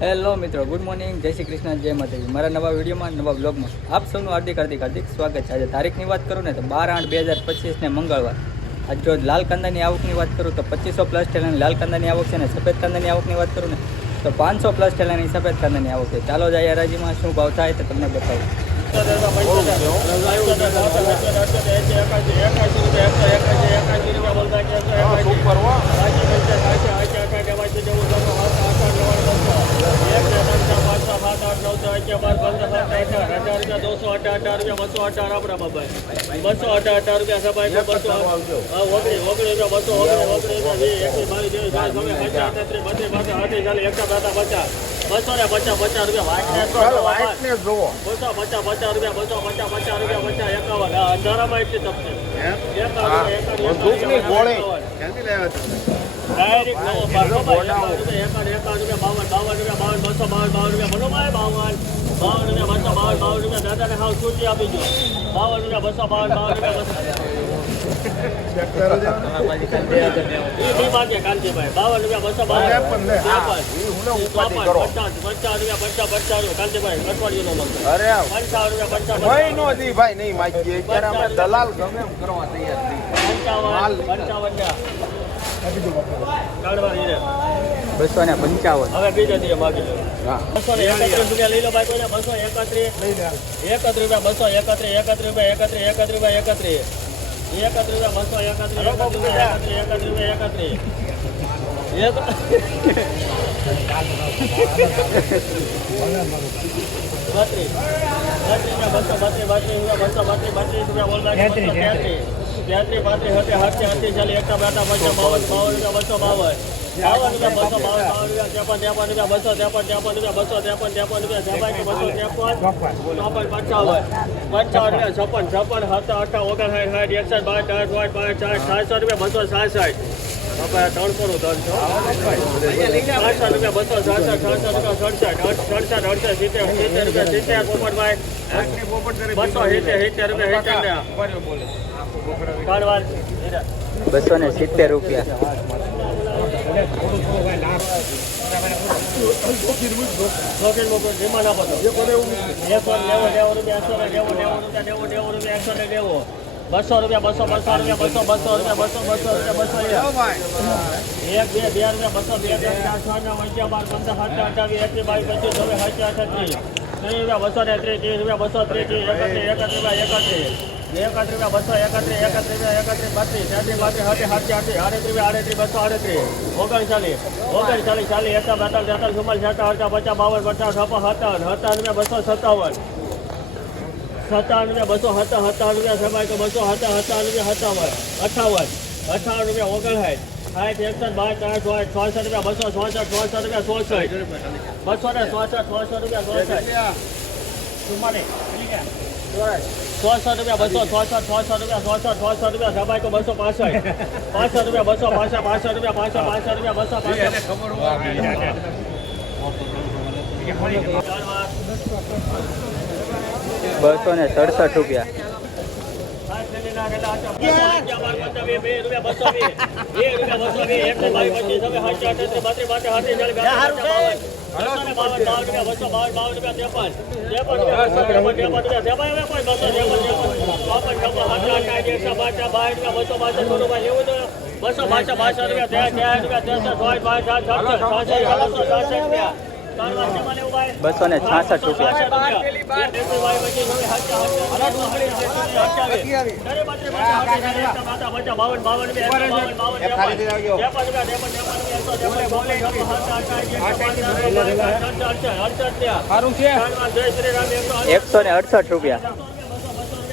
Hello મિત્રો good morning જય શ્રી કૃષ્ણ, જય માતાજી. મારા નવા વિડીયોમાં, નવા બ્લોગમાં આપ સૌનું હાર્દિક હાર્દિક હાર્દિક સ્વાગત છે. આજે તારીખની વાત કરું ને તો બાર આઠ બે હજાર પચીસને મંગળવાર. આજ જો લાલ કાંદાની આવકની વાત કરું તો પચીસો પ્લસ ઠેલાની લાલ કાંદાની આવક છે ને સફેદ કાંદાની આવકની વાત કરું ને તો પાંચસો પ્લસ ઠેલાની સફેદ કાંદાની આવક છે. ચાલો જાય હરાજીમાં, શું ભાવ થાય તો તમને બતાવું. બસો અઢાર અઢાર રૂપિયા બસો ઓગણી ઓગણી રૂપિયા બસો ઓગણી ઓગણી રૂપિયા એકવીસ બાવીસ ત્રેવીસ ચોવીસ પચાસ તેત્રીસ બત્રીસ બત્રીસ આઠી ચાલીસ એકસો બેતા પચાસ બસો પચાસ પચાસ રૂપિયા બસો પચાસ પચાસ રૂપિયા બસો પચાસ રૂપિયા ડાયરેક્ટ નવો બારસો એકાવન એકાવન રૂપિયા બાવન બાવન રૂપિયા બાવન બસો બાવન બાવન રૂપિયા મનોભાઈ બાવન. બાવન રૂપિયા બસો બાવન બાવન રૂપિયા દાદાને હાવ સૂચી આપી દો. બાવન રૂપિયા બસો બાવન બાવન રૂપિયા કાંતિભાઈ. બાવન રૂપિયા બસો બાવન. પચાસ પચાસ રૂપિયા પચાસ પચાસ રૂપિયા. કાંતિભાઈ અઠવાડિયું પંચાવન રૂપિયા પચાસ ભાઈ નો દી ભાઈ નહીં માગીએ. અત્યારે અમે દલાલ ગમે કરવા તૈયાર પંચાવન. પંચાવન. બસો ને પંચાવન. હવે બીજા દિવસે માગી લો બસો ને એકત્રીસ રૂપિયા લઈ લો ભાઈ કોઈને બસો એકત્રીસ. એકત્રીસ રૂપિયા બસો એકત્રીસ એકત્રીસ રૂપિયા એકત્રીસ એકત્રીસ રૂપિયા એકત્રીસ એકત્રીસ રૂપિયા બસો એકત્રીસ એકત્રીસ રૂપિયા એકત્રીસ એકત્રીસ રૂપિયા એકત્રીસ. બત્રીસ. બત્રીસ બસો બત્રીસ બત્રીસ રૂપિયા બસો બત્રીસ બત્રીસ રૂપિયા બોલ તેત્રીસ. તેત્રીસ પાંત્રીસ હતી ચાલી. એકતા બેતા પચાસ બાવન બાવન રૂપિયા બસો બાવન. બાવન રૂપિયા બસો રૂપિયા ત્રેપન ત્રેપન રૂપિયા બસો ત્રેપન ત્રેપન રૂપિયા બસો ત્રેપન ત્રેપન રૂપિયા છપાઈ બસો ત્રેપન. ચોપન, પંચાવન. પંચાવન રૂપિયા છપ્પન છપ્પન, સત્તર અઠા ઓગણસાઠ, સાઠ, એકસઠ, બાર આઠ પાંચ પાંચ સાઠ સાતસો રૂપિયા, બસો સાસઠ. ત્રણસો નું ત્રણસો રૂપિયા બસો સાસઠ સાતસો રૂપિયા સડસઠ સડસઠ અડસઠ સિત્તેર સિત્તેર રૂપિયા સિત્તેર પોપટભાઈ બસો સિત્તેર સિત્તેર રૂપિયા સિત્તેર બસો ને સિત્તેર રૂપિયા. ને ને બસો રૂપિયા બસો બસો રૂપિયા બસો બસો રૂપિયા બસો બસો રૂપિયા બસો એક બે બે રૂપિયા બસો બે બે ચાર છ નવ અગિયાર બાર પંદર સત્તર અઠાવીસ એકવીસ બાવીસ પચીસ છવ્વીસ સત્તર અઠત્રીસ ત્રીસ. રૂપિયા બસો ને ત્રીસ ત્રીસ રૂપિયા બસો ત્રીસ ત્રીસ એકત્રીસ એકત્રીસ રૂપિયા એકત્રીસ એકત્રીસ રૂપિયા બસો એકત્રીસ એકત્રીસ રૂપિયા એકત્રીસ બત્રીસ તેત્રીસ બત્રીસ હતી સાતી આઠી આડત્રીસ રૂપિયા આડત્રીસ બસો આડત્રીસ. ઓગણચાલીસ ઓગણચાલીસ ચાલીસ એકતા બેતાલીસ તેતાલીસ ચુમ્માલીસ છટા અડતા પચાસ બાવન પચાસ છપ્પન સત્તાવન સત્તાવન રૂપિયા બસો સત્તાવન. સત્તાવન રૂપિયા બસો હતા સત્તાવન રૂપિયા સમાય તો બસો હતા સત્તાવન રૂપિયા સત્તાવન અઠાવન અઠાવન રૂપિયા ઓગણસાઠ સાઠ એકસઠ બાર ચાર ચોસઠ ચોસઠ રૂપિયા બસો ચોસઠ ચોસઠ રૂપિયા ચોસઠ બસો ને ચોસઠ ચોસઠ રૂપિયા ચોસઠ ચોસઠ રૂપિયા બસો ચોસઠ ચોસઠ રૂપિયા ચોસઠ ચોસઠ રૂપિયા સમાય તો બસો પાસઠ. પાસઠ રૂપિયા બસો પાસઠ પાસઠ રૂપિયા પાસઠ પાસઠ રૂપિયા બસો પાસઠ. બસો ને સડસઠ રૂપિયા બસો બાસા બાસા રૂપિયા. બસો ને છાસઠ રૂપિયા. એકસો ને અડસઠ રૂપિયા સારું છે બસો ને અઠ્યાવીસ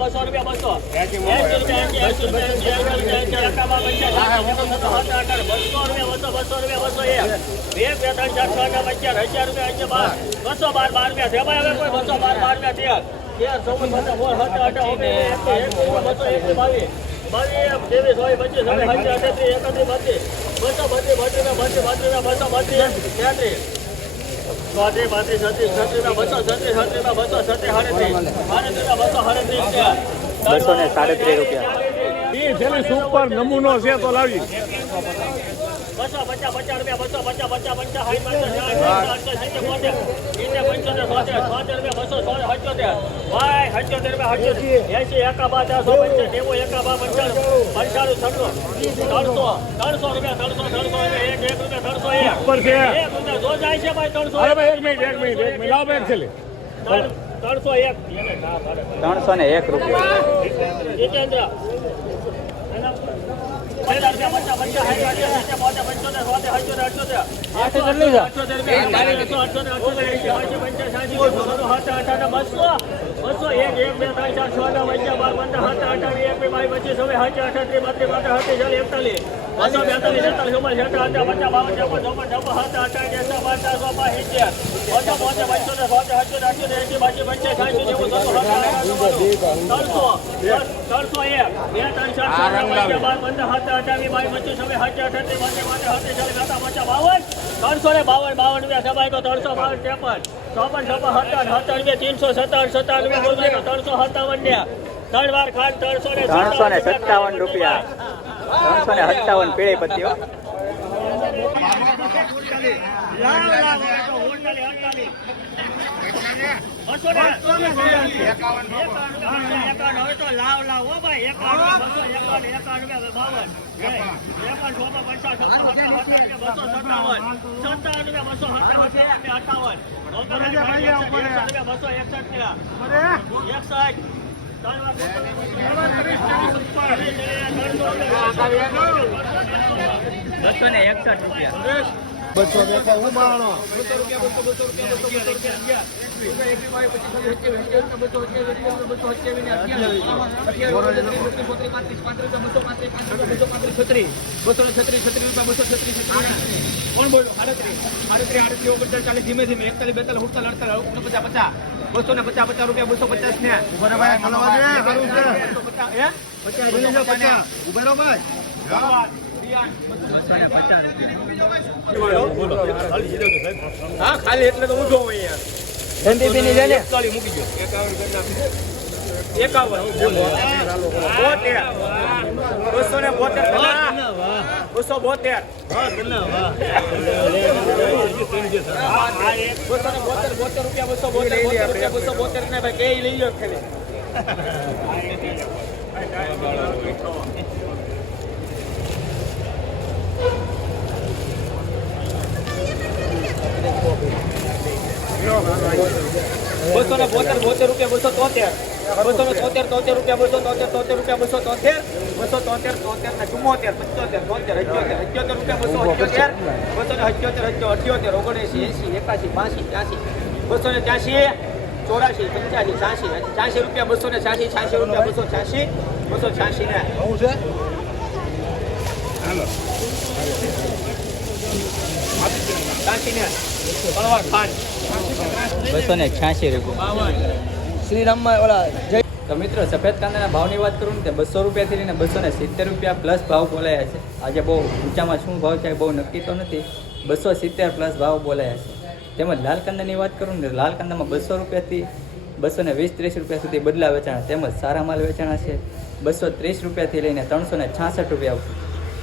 બસો રૂપિયા બસો. એસી રૂપિયા એસી એસી બસો રૂપિયા બસો બસો રૂપિયા બસો એક. બે. બે ત્રણ ચાર છ ને પંચાવન હજાર રૂપિયા અગિયાર બાર. બસો બાર બાર રૂપિયા. છે ભાઈ હવે કોઈ બસો બાર બાર રૂપિયા તેર તેર ચૌદ પચાસ સોળ સત્તર અઢાર ઓગણીસ એકવીસ એકવીસ બસો એકવીસ બાવીસ બાવીસ ત્રેવીસ ચોવીસ પચીસ છવ્વીસ સત્તર અઠત્રીસ એકત્રીસ બત્રીસ. બસો બત્રીસ બત્રીસ બત્રીસ બત્રીસ બસો બત્રીસ તેત્રીસ. ચોત્રીસ પાંત્રીસ છત્રીસ છત્રીસ બસો છત્રીસ છત્રીસ બસો છત્રીસ સાડત્રીસ. સાડત્રીસ બસો સાડત્રીસ બસો ને સાડત્રીસ રૂપિયા સુપર નમૂનો છે તો લાવી ત્રણસો ત્રણસો રૂપિયા ત્રણસો ત્રણસો એક છે છે મિનિટ એક મિનિટ એક મિનિટ લાવ છેલ્લે ત્રણ- ત્રણસો ના પાડે. ત્રણસો ને એક રૂપિયા બસો સત્તર બસો બસો એક એક બે ત્રણ ચાર છ નવ અગિયાર બાર પંદર સાત અઠાવીસ એક બે બાવીસ પચીસ હવે સાચી અઠાત્રીસ બત્રીસ ચાલીસ એકતાલીસ ત્રણસો ને બાવન બાવન રૂપિયા સભાઈ તો ત્રણસો બાવન ત્રેપન. ચોપન છપ્પન સત્તર સત્તર રૂપિયા ત્રણસો સત્તર સત્તાવન રૂપિયા બોલજો ત્રણસો સત્તાવન ને ત્રણ વાર ખાંડ ત્રણસો ને સત્તાવન રૂપિયા. ત્રણસો ને સત્તાવન પીળી પત્તીઓ એકસઠ બસો ને રૂપિયા. બસો બેઠા ઉબાણો કોણ બોલો આડત્રીસ આડત્રીસ આડત્રીસ ચાલીસ ધીમે ધીમે એકતાલીસ બેતાલીસ ઉડતાલીસ અડતાલીસ ઓગણપચાસ પચાસ બસો ને પચાસ પચાસ રૂપિયા બસો પચાસ ને પચાસ હે પચાસ હા ખાલી એટલે તો ઊંધો હોય સંદીપીની છે ને એકતાલીસ મૂકી દો એકાવન બોતેર બોતેર બસો બોતેર બોતેર બસો બોતેર બસો બોતેર ને ભાઈ કઈ લઈ લો ખાલી બસો ને બોતેર બોતેર રૂપિયા બસો તોતેર. બસો ને તોતેર તોતેર રૂપિયા બસો તોતેર તોતેર રૂપિયા બસો તોતેર. બસો તોતેર તોતેર ને ચુમ્મોતેર પંચોતેર તોતેર અઠ્યોતેર અઠ્યોતેર રૂપિયા બસો અઠ્યોતેર. બસો ને અઠ્યોતેર અઠ્યો અઠ્યોતેર ઓગણએંસી એંસી એકાસી બાસી ત્યાસી બસો ને ત્યાસી ચોરાશી પંચ્યાસી છ્યાસી છ્યાસી રૂપિયા બસો ને છ્યાસી છ્યાસી રૂપિયા બસો છ્યાસી બસો છ્યાસી ને. છ્યાસી ને. ખાંડ. બસો ને છ્યાસી રૂપિયા. શ્રીરામમાં ઓલા જય તો મિત્રો સફેદ કાંદાના ભાવની વાત કરું ને તો બસો રૂપિયાથી લઈને બસો ને સિત્તેર રૂપિયા પ્લસ ભાવ બોલાયા છે. આજે બહુ ઊંચામાં શું ભાવ છે બહુ નક્કી તો નથી બસો સિત્તેર પ્લસ ભાવ બોલાયા છે. તેમજ લાલ કાંદાની વાત કરું ને તો લાલ કાંદામાં બસો રૂપિયાથી બસો ને વીસ ત્રીસ રૂપિયા સુધી બદલા વેચાણા તેમજ સારા માલ વેચાણા છે. બસો ત્રીસ રૂપિયાથી લઈને ત્રણસો ને છાસઠ રૂપિયા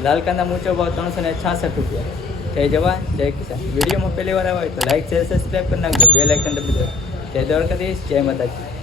લાલ કાંદા ઊંચો ભાવ ત્રણસો ને છાસઠ રૂપિયા. જય જવાન, જય કિસાન. વિડીયોમાં પહેલી વાર આવ્યો હોય તો લાઈક શેર સબસ્ક્રાઈબ કરી નાખજો. બે લાઇકન દબી દો. જય દ્વારકાધીશ, જય માતાજી.